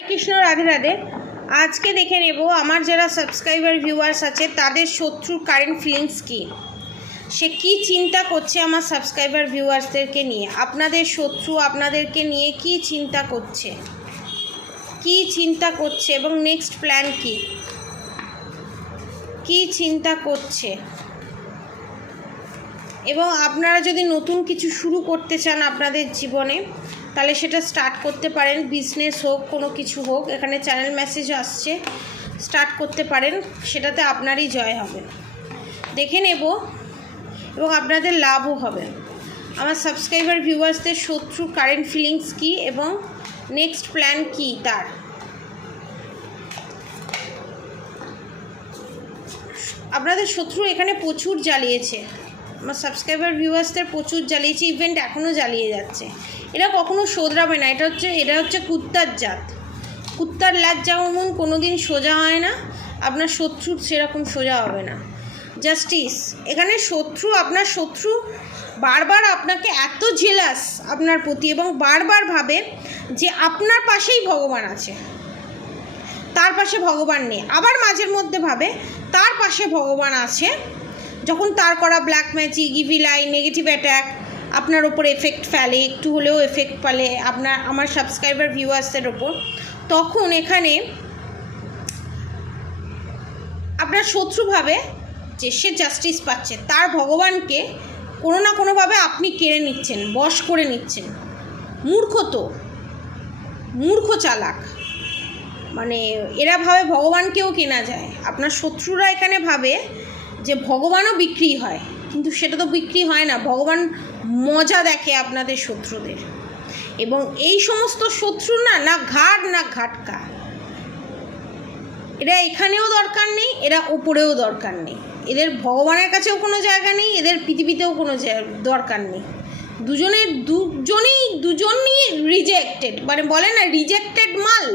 কৃষ্ণ রাধে রাধে। আজকে দেখে নেব আমার যারা সাবস্ক্রাইবার ভিউয়ার্স আছে তাদের শত্রুর কারেন্ট ফিলিংস কী, সে কী চিন্তা করছে আমার সাবস্ক্রাইবার ভিউয়ার্সদেরকে নিয়ে। আপনাদের শত্রু আপনাদেরকে নিয়ে কী চিন্তা করছে এবং নেক্সট প্ল্যান কী চিন্তা করছে। এবং আপনারা যদি নতুন কিছু শুরু করতে চান আপনাদের জীবনে তাহলে সেটা স্টার্ট করতে পারেন, বিজনেস হোক কোনো কিছু হোক, এখানে চ্যানেল মেসেজ আসছে, স্টার্ট করতে পারেন, সেটাতে আপনারই জয় হবে। দেখে নেব এবং আপনাদের লাভও হবে। আমার সাবস্ক্রাইবার ভিউয়ার্সদের শত্রু কারেন্ট ফিলিংস কী এবং নেক্সট প্ল্যান কী তার। আপনাদের শত্রু এখানে প্রচুর জ্বালিয়েছে, আমার সাবস্ক্রাইবার ভিউয়ার্সদের প্রচুর জ্বালিয়েছে, ইভেন্ট এখনও জ্বালিয়ে যাচ্ছে। এরা কখনো শোধরাবে না, এটা হচ্ছে কুত্তার জাত। কুত্তার লাজ যেমন কোনো দিন সোজা হয় না, আপনার শত্রু সেরকম সোজা হবে না। জাস্টিস, এখানে আপনার শত্রু বারবার আপনাকে এত জেলাস আপনার প্রতি এবং বারবার ভাবে যে আপনার পাশেই ভগবান আছে, তার পাশে ভগবান নেই। আবার মাঝের মধ্যে ভাবে তার পাশে ভগবান আছে, যখন তার করা black magic, evil I, negative attack আপনার ওপর এফেক্ট ফেলে, একটু হলেও এফেক্ট ফেলে আমার সাবস্ক্রাইবার ভিউয়ার্সদের ওপর, তখন এখানে আপনার শত্রু ভাবে যে সে জাস্টিস পাচ্ছে, তার ভগবানকে কোনো না কোনোভাবে আপনি কেড়ে নিচ্ছেন, বশ করে নিচ্ছেন। মূর্খ চালাক, মানে এরা ভাবে ভগবানকেও কেনা যায়। আপনার শত্রুরা এখানে ভাবে যে ভগবানও বিক্রি হয়, কিন্তু সেটা তো বিক্রি হয় না। ভগবান মজা দেখে আপনাদের শত্রুদের। এবং এই সমস্ত শত্রু না ঘাট না ঘাটকা, এরা এখানেও দরকার নেই, এরা ওপরেও দরকার নেই, এদের ভগবানের কাছেও কোনো জায়গা নেই, এদের পৃথিবীতেও কোনো দরকার নেই। দুজনই রিজেক্টেড, মানে বলে না রিজেক্টেড মাল।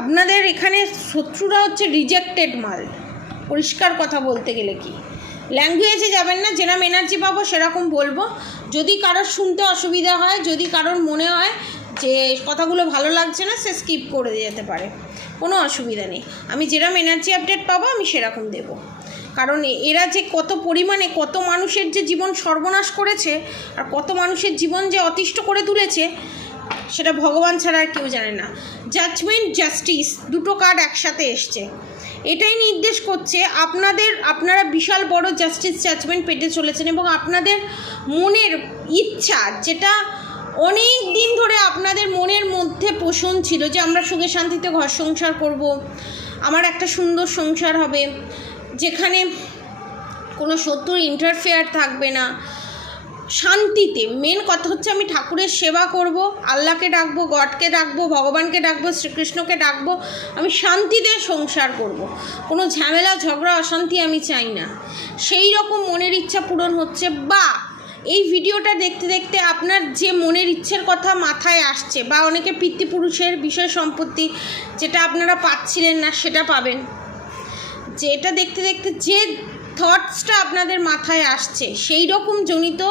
আপনাদের এখানে শত্রুরা হচ্ছে রিজেক্টেড মাল। পরিষ্কার কথা বলতে গেলে কি, ল্যাঙ্গুয়েজে যাবেন না, যেরকম এনার্জি পাবো সেরকম বলবো। যদি কারোর শুনতে অসুবিধা হয়, যদি কারোর মনে হয় যে কথাগুলো ভালো লাগছে না, সে স্কিপ করে যেতে পারে, কোনো অসুবিধা নেই। আমি যেরকম এনার্জি আপডেট পাবো আমি সেরকম দেব। কারণ এরা যে কত পরিমাণে কত মানুষের যে জীবন সর্বনাশ করেছে আর কত মানুষের জীবন যে অতিষ্ঠ করে তুলেছে, সেটা ভগবান ছাড়া আর কেউ জানে না। জাজমেন্ট, জাস্টিস, দুটো কার্ড একসাথে এসছে, এটাই নির্দেশ করছে আপনারা বিশাল বড় জাস্টিস জাজমেন্ট পেতে চলেছেন। এবং আপনাদের মনের ইচ্ছা, যেটা অনেক দিন ধরে আপনাদের মনের মধ্যে পোষণ ছিল, যে আমরা সুখে শান্তিতে ঘর সংসার করব, আমার একটা সুন্দর সংসার হবে যেখানে কোনো শত্রুর ইন্টারফেয়ার থাকবে না, শান্তিতে। মেন কথা হচ্ছে আমি ঠাকুরের সেবা করব, আল্লাহকে ডাকবো, গডকে ডাকবো, ভগবানকে ডাকবো, শ্রীকৃষ্ণকে ডাকবো, আমি শান্তিতে সংসার করব, কোনো ঝামেলা ঝগড়া অশান্তি আমি চাই না। সেই রকম মনের ইচ্ছা পূরণ হচ্ছে। বা এই ভিডিওটা দেখতে দেখতে আপনার যে মনের ইচ্ছের কথা মাথায় আসছে, বা অনেকে পিতৃপুরুষের বিষয় সম্পত্তি যেটা আপনারা পাচ্ছিলেন না সেটা পাবেন। যে এটা দেখতে দেখতে যে থটসটা আপনাদের মাথায় আসছে, সেই রকম জনিত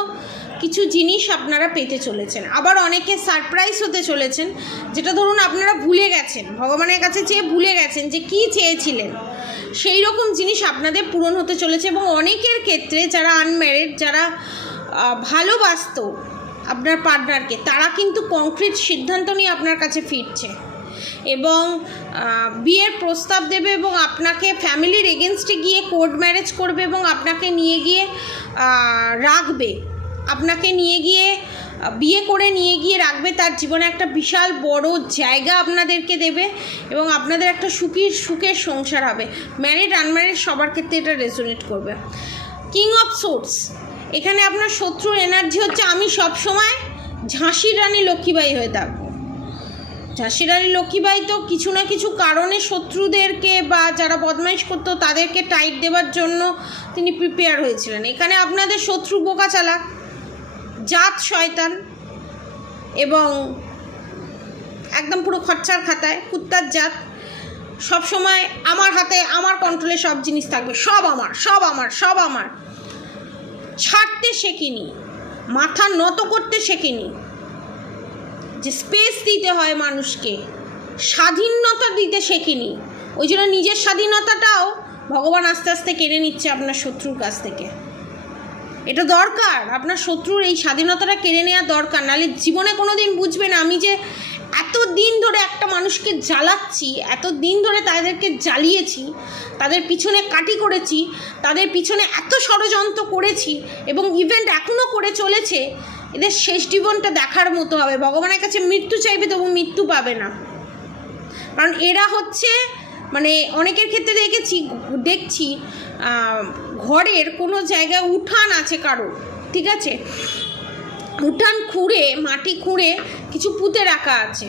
কিছু জিনিস আপনারা পেতে চলেছেন। আবার অনেকে সারপ্রাইজ হতে চলেছেন, যেটা ধরুন আপনারা ভুলে গেছেন, ভগবানের কাছে চেয়ে ভুলে গেছেন যে কী চেয়েছিলেন, সেই রকম জিনিস আপনাদের পূরণ হতে চলেছে। এবং অনেকের ক্ষেত্রে যারা আনম্যারিড, যারা ভালোবাসত আপনার পার্টনারকে, তারা কিন্তু কংক্রিট সিদ্ধান্ত নিয়ে আপনার কাছে ফিরছে এবং বিয়ের প্রস্তাব দেবে এবং আপনাকে ফ্যামিলির এগেনস্টে গিয়ে কোর্ট ম্যারেজ করবে এবং আপনাকে নিয়ে গিয়ে রাখবে, আপনাকে নিয়ে গিয়ে বিয়ে করে নিয়ে গিয়ে রাখবে, তার জীবনে একটা বিশাল বড় জায়গা আপনাদেরকে দেবে এবং আপনাদের একটা সুখের সংসার হবে। ম্যারিড আনম্যারিড সবার ক্ষেত্রে এটা রেজোনেট করবে। কিং অফ সোর্স, এখানে আপনার শত্রুর এনার্জি হচ্ছে আমি সবসময় ঝাঁসির রানী লক্ষ্মীবাই হয়ে থাকবো। ঝাঁসির রানী লক্ষ্মীবাই তো কিছু না কিছু কারণে শত্রুদেরকে বা যারা বদমাইশ করতো তাদেরকে টাইট দেওয়ার জন্য তিনি প্রিপেয়ার হয়েছিলেন। এখানে আপনাদের শত্রু বোকা চালাক, জাত শয়তান এবং একদম পুরো খরচার খাতায় কুত্তার জাত। সবসময় আমার হাতে, আমার কন্ট্রোলে সব জিনিস থাকবে, সব আমার। ছাড়তে শেখিনি, মাথা নত করতে শেখিনি, যে স্পেস দিতে হয় মানুষকে, স্বাধীনতা দিতে শেখিনি, ওই জন্য নিজের স্বাধীনতাটাও ভগবান আস্তে আস্তে কেড়ে নিচ্ছে আপনার শত্রুর কাছ থেকে। এটা দরকার, আপনার শত্রুর এই স্বাধীনতাটা কেড়ে নেওয়া দরকার, নাহলে জীবনে কোনো দিন বুঝবে না আমি যে এত দিন ধরে একটা মানুষকে জ্বালাচ্ছি, এত দিন ধরে তাদেরকে জ্বালিয়েছি, তাদের পিছনে কাটি করেছি, তাদের পিছনে এত ষড়যন্ত্র করেছি এবং ইভেন্ট এখনও করে চলেছে। এদের শেষ জীবনটা দেখার মতো হবে। ভগবানের কাছে মৃত্যু চাইবে তবু মৃত্যু পাবে না, কারণ এরা হচ্ছে মানে অনেকের ক্ষেত্রে দেখছি ঘরের কোনো জায়গায় উঠান আছে কারো, ঠিক আছে, উঠান খুঁড়ে মাটি খুঁড়ে কিছু পুঁতে রাখা আছে,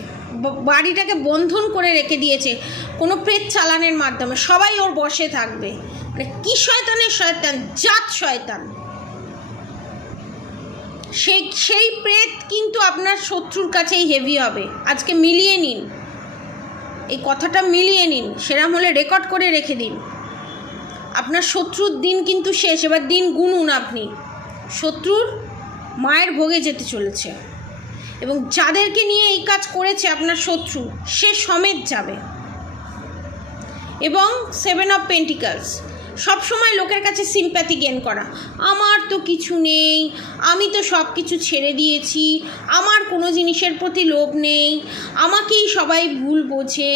বাড়িটাকে বন্ধন করে রেখে দিয়েছে কোনো প্রেত চালানের মাধ্যমে, সবাই ওর বসে থাকবে। মানে কি শয়তানের শয়তান, জাত শয়তান। সেই প্রেত কিন্তু আপনার শত্রুর কাছেই হেভি হবে। আজকে মিলিয়ে নিন, এই কথাটা মিলিয়ে নিন, সেরকম হলে রেকর্ড করে রেখে দিন। আপনার শত্রুর দিন কিন্তু শেষ, এবার দিন গুনুন। আপনি শত্রুর মায়ের ভোগে যেতে চলেছে, এবং যাদেরকে নিয়ে এই কাজ করেছে আপনার শত্রু সে সমেত যাবে। এবং 7 অফ পেন্টিকলস, সবসময় লোকের কাছে সিম্প্যাথি গেইন করা, আমার তো কিছু নেই, আমি তো সব কিছু ছেড়ে দিয়েছি, আমার কোনো জিনিসের প্রতি লোভ নেই, আমাকেই সবাই ভুল বোঝে,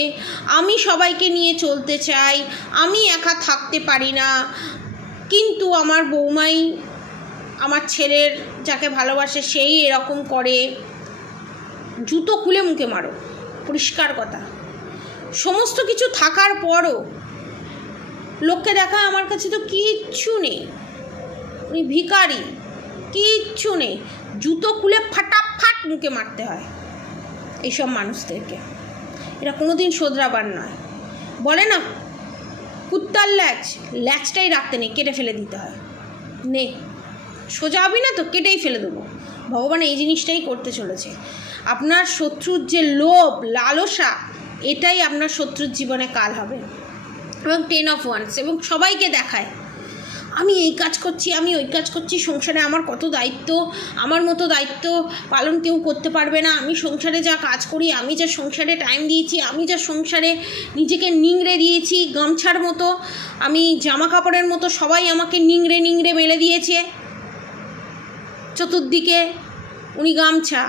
আমি সবাইকে নিয়ে চলতে চাই, আমি একা থাকতে পারি না, কিন্তু আমার বৌমাই আমার ছেলের যাকে ভালোবাসে সেই এরকম করে। জুতো খুলে মুখে মারো, পরিষ্কার কথা। সমস্ত কিছু থাকার পরও লোককে দেখা আমার কাছে তো কিচ্ছু নেই, উনি ভিখারি, কিচ্ছু নেই, জুতো খুলে ফাটাফাট মুখে মারতে হয় এইসব মানুষদেরকে। এরা কোনো দিন শোধরাবার নয়। বলে না কুত্তার ল্যাচটাই রাখতে নেই, কেটে ফেলে দিতে হয়। নে সোজা হবি না তো কেটেই ফেলে দেবো। ভগবান এই জিনিসটাই করতে চলেছে। আপনার শত্রুর যে লোভ লালসা, এটাই আপনার শত্রুর জীবনে কাল হবে। এবং 10 অফ ওয়ান্স, এবং সবাইকে দেখায় আমি এই কাজ করছি, আমি ওই কাজ করছি, সংসারে আমার কত দায়িত্ব, আমার মতো দায়িত্ব পালন কেউ করতে পারবে না, আমি সংসারে যা কাজ করি, আমি যা সংসারে টাইম দিয়েছি, আমি যা সংসারে নিজেকে নিংড়ে দিয়েছি গামছার মতো, আমি জামা কাপড়ের মতো সবাই আমাকে নিংড়ে নিংড়ে মেলে দিয়েছে চতুর্দিকে। উনি গামছা,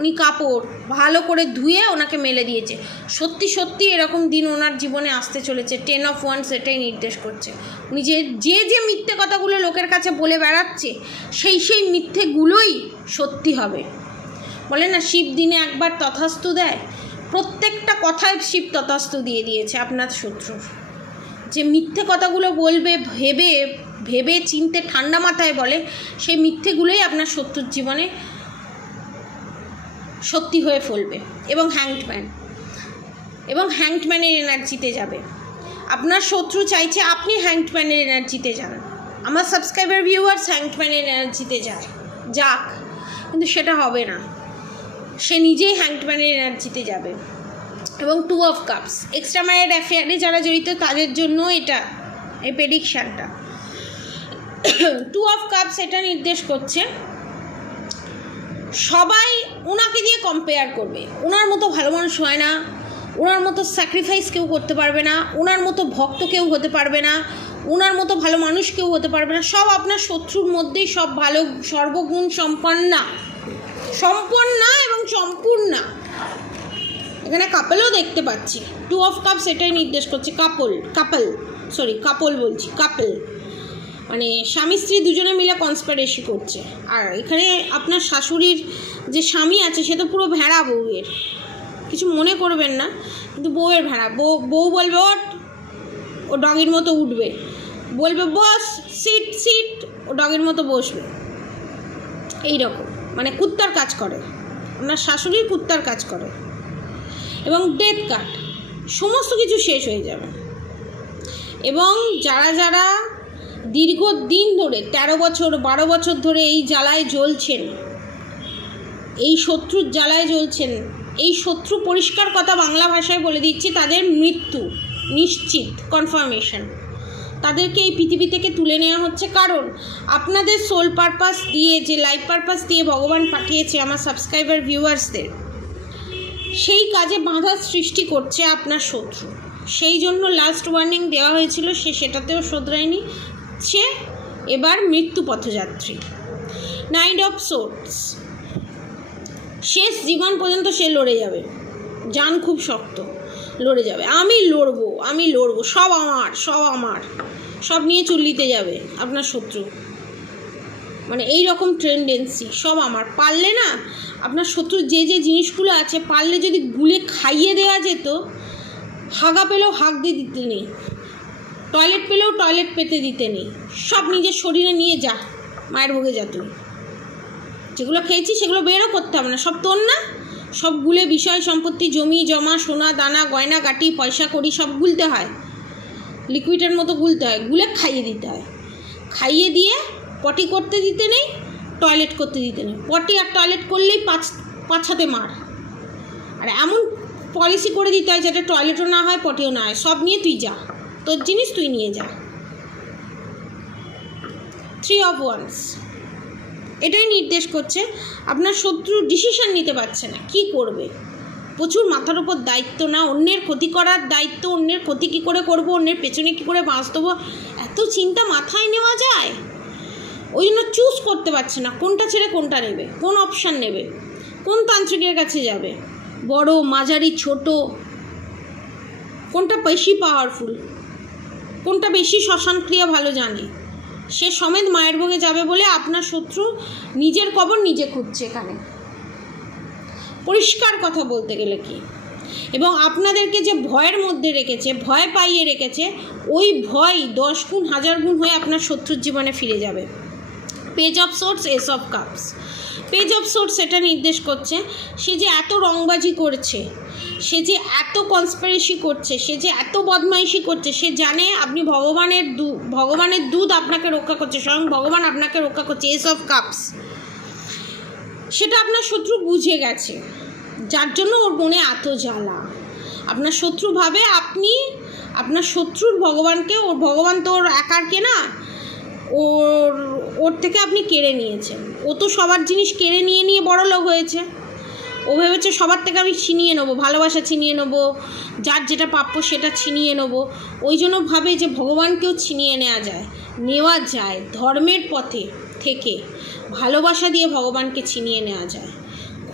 উনি কাপড় ভালো করে ধুয়ে ওনাকে মেলে দিয়েছে। সত্যি সত্যি এরকম দিন ওনার জীবনে আসতে চলেছে। 10 অফ ওয়ান্স এটাই নির্দেশ করছে। উনি যে মিথ্যে কথাগুলো লোকের কাছে বলে বেড়াচ্ছে, সেই মিথ্যেগুলোই সত্যি হবে। বলে না শিব দিনে একবার তথাস্তু দেয়, প্রত্যেকটা কথায় শিব তথাস্তু দিয়ে দিয়েছে আপনার শত্রুর। যে মিথ্যে কথাগুলো বলবে ভেবে চিনতে ঠান্ডা মাথায় বলে, সেই মিথ্যেগুলোই আপনার শত্রুর জীবনে সত্যি হয়ে ফলবে। এবং হ্যাংডম্যানের এনার্জিতে যাবে। আপনার শত্রু চাইছে আপনি হ্যাংডম্যানের এনার্জিতে যান। আমার সাবস্ক্রাইবার ভিউয়ার্স হ্যাংডম্যানের এনার্জিতে যাক, কিন্তু সেটা হবে না, সে নিজেই হ্যাংডম্যানের এনার্জিতে যাবে। এবং 2 অফ কাপস, এক্সট্রা ম্যারিড অ্যাফেয়ারে যারা জড়িত তাদের জন্য এটা এই প্রেডিকশানটা। 2 অফ কাপস এটা নির্দেশ করছে সবাই ওনাকে দিয়ে কম্পেয়ার করবে। ওনার মতো ভালো মানুষ হয় না, ওনার মতো স্যাক্রিফাইস কেউ করতে পারবে না, ওনার মতো ভক্ত কেউ হতে পারবে না, ওনার মতো ভালো মানুষ কেউ হতে পারবে না। সব আপনার শত্রুর মধ্যেই সব ভালো, সর্বগুণ সম্পন্না এবং সম্পূর্ণা। এখানে কাপলও দেখতে পাচ্ছি। 2 অফ কাপস এটাই নির্দেশ করছে কাপল মানে স্বামী স্ত্রী দুজনে মিলে কনস্পিরেসি করছে। আর এখানে আপনার শাশুড়ির যে স্বামী আছে সে তো পুরো ভেড়া বউয়ের, কিছু মনে করবেন না, কিন্তু বউয়ের ভেড়া। বউ বলবে ওঠ, ও ডগির মতো উঠবে, বলবে বস সিট, ও ডগির মতো বসবে। এই রকম মানে কুত্তার কাজ করে, আপনার শাশুড়ির কুত্তার কাজ করে। এবং ডেথ কার্ড, সমস্ত কিছু শেষ হয়ে যাবে। এবং যারা দীর্ঘদিন ধরে 13 বছর 12 বছর ধরে এই জ্বালায় জ্বলছেন, এই শত্রুর জ্বালায় জ্বলছেন, এই শত্রু পরিষ্কার কথা বাংলা ভাষায় বলে দিচ্ছি, তাদের মৃত্যু নিশ্চিত, কনফার্মেশন। তাদেরকে এই পৃথিবী থেকে তুলে নেওয়া হচ্ছে। কারণ আপনাদের সোল পারপাস দিয়ে, যে লাইফ পারপাস দিয়ে ভগবান পাঠিয়েছে আমার সাবস্ক্রাইবার ভিউয়ার্সদের, সেই কাজে বাধার সৃষ্টি করছে আপনার শত্রু। সেই জন্য লাস্ট ওয়ার্নিং দেওয়া হয়েছিল, সে সেটাতেও শোধরায়নি, সে এবার মৃত্যু পথযাত্রী। নাইট অফ সোর্ডস, শেষ জীবন পর্যন্ত সে লড়ে যাবে, জান খুব শক্ত, লড়ে যাবে। আমি লড়বো, সব আমার, সব নিয়ে চুল্লিতে যাবে আপনার শত্রু। মানে এই রকম টেন্ডেন্সি, সব আমার। পারলে না আপনার শত্রুর যে জিনিসগুলো আছে, পারলে যদি গুলে খাইয়ে দেওয়া যেত, হাগা পেলেও হাগ দিয়ে দিতে নেই, টয়লেট পেলেও টয়লেট পেতে দিতে নেই, সব নিজের শরীরে নিয়ে যা, মায়ের ভোগে যা। তুই যেগুলো খেয়েছি সেগুলো বেরও করতে হবে না, সব তোর না, সব গুলে বিষয় সম্পত্তি, জমি জমা, সোনা দানা, গয়না গাটি, পয়সা কড়ি সব গুলতে হয়, লিকুইডের মতো গুলতে হয়, গুলে খাইয়ে দিতে হয়। খাইয়ে দিয়ে পটি করতে দিতে নেই, টয়লেট করতে দিতে নেই। পটি আর টয়লেট করলেই পাছাতে মার। আর এমন পলিসি করে দিতে হয় যাতে টয়লেটও না হয়, পটিও না হয়, সব নিয়ে তুই যা, তোর জিনিস তুই নিয়ে যা। 3 of Wands এটাই নির্দেশ করছে আপনার শত্রু ডিসিশন নিতে পারছে না, কি করবে। প্রচুর মাথার উপর দায়িত্ব, না অন্যের ক্ষতি করার দায়িত্ব, অন্যের ক্ষতি কী করে করবো, অন্যের পেছনে কী করে বাঁচ দেবো, এত চিন্তা মাথায় নেওয়া যায়। ওই জন্য চুজ করতে পারছে না কোনটা ছেড়ে কোনটা নেবে, কোন অপশান নেবে, কোন তান্ত্রিকের কাছে যাবে, বড় মাঝারি ছোট, কোনটা বেশি পাওয়ারফুল, কোনটা বেশি শ্মশান ক্রিয়া ভালো জানে, সে সমেত মায়ের ভোগে যাবে বলে আপনার শত্রু নিজের কবর নিজে খুঁজছে এখানে। পরিষ্কার কথা বলতে গেলে কি, এবং আপনাদেরকে যে ভয়ের মধ্যে রেখেছে, ভয় পাইয়ে রেখেছে, ওই ভয় 10 গুণ 1000 গুণ হয়ে আপনার শত্রুর জীবনে ফিরে যাবে। Page of swords, S of cups. Page of swords এটা নির্দেশ করছে সে যে এত রংবাজি করছে, সে যে এত কনস্পিরেসি করছে, সে যে এত বদমাইশি করছে, সে জানে আপনি ভগবানের দূত আপনাকে রক্ষা করছে, স্বয়ং ভগবান আপনাকে রক্ষা করছে। এস অফ কাপস, সেটা আপনার শত্রু বুঝে গেছে, যার জন্য ওর মনে এত জ্বালা। আপনার শত্রু ভাবে আপনি আপনার শত্রুর ভগবানকে, ওর ভগবান তো ওর একারকে না, ওর থেকে আপনি কেড়ে নিয়েছেন। ও তো সবার জিনিস কেড়ে নিয়ে বড় লোক হয়েছে। ও ভেবেছে সবার থেকে আমি ছিনিয়ে নেবো, ভালোবাসা ছিনিয়ে নেবো, যার যেটা প্রাপ্য সেটা ছিনিয়ে নেবো। ওই জন্য ভাবে যে ভগবানকেও ছিনিয়ে নেওয়া যায় ধর্মের পথে থেকে, ভালোবাসা দিয়ে ভগবানকে ছিনিয়ে নেওয়া যায়,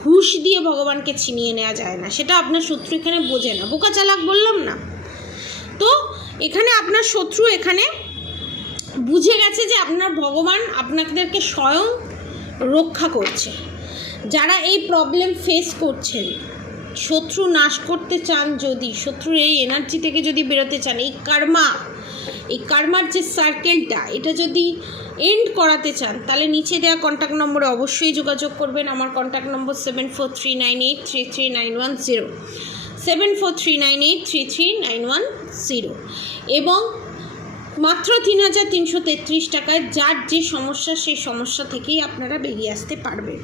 ঘুষ দিয়ে ভগবানকে ছিনিয়ে নেওয়া যায় না। সেটা আপনার শত্রু এখানে বোঝে না, বোকা চালাক বললাম না তো। এখানে আপনার শত্রু এখানে বুঝে গেছে যে আপনার ভগবান আপনাদেরকে স্বয়ং রক্ষা করছে। যারা এই প্রবলেম ফেস করছেন, শত্রু নাশ করতে চান, যদি শত্রুর এই এনার্জি থেকে যদি বেরোতে চান, এই কার্মার যে সার্কেলটা, এটা যদি এন্ড করাতে চান, তাহলে নিচে দেওয়া কন্ট্যাক্ট নম্বরে অবশ্যই যোগাযোগ করবেন। আমার কন্ট্যাক্ট নম্বর 7439833910, 7439833910, এবং মাত্র 3333 টাকায় যার যে সমস্যা, সেই সমস্যা থেকেই আপনারা বেরিয়ে আসতে পারবেন।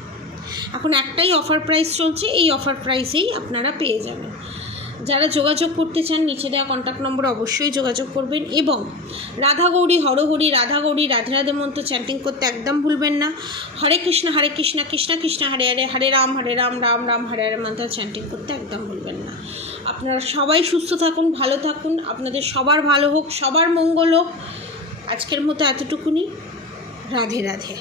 এখন একটাই অফার প্রাইস চলছে, এই অফার প্রাইসেই আপনারা পেয়ে যাবেন। যারা যোগাযোগ করতে চান নিচে দেওয়া কন্ট্যাক্ট নম্বরে অবশ্যই যোগাযোগ করবেন, এবং রাধা গৌরী হরহরি, রাধা গৌরী রাধে রাধে মন্ত্র চ্যান্টিং করতে একদম ভুলবেন না। হরে কৃষ্ণ কৃষ্ণ কৃষ্ণ হরে হরে, হরে রাম রাম রাম হরে হরে মন্ত্র চ্যান্টিং করতে একদম ভুলবেন না। আপনারা সবাই সুস্থ থাকুন, ভালো থাকুন, আপনাদের সবার ভালো হোক, সবার মঙ্গল হোক। আজকের মতো এতটুকুনি। রাধে রাধে।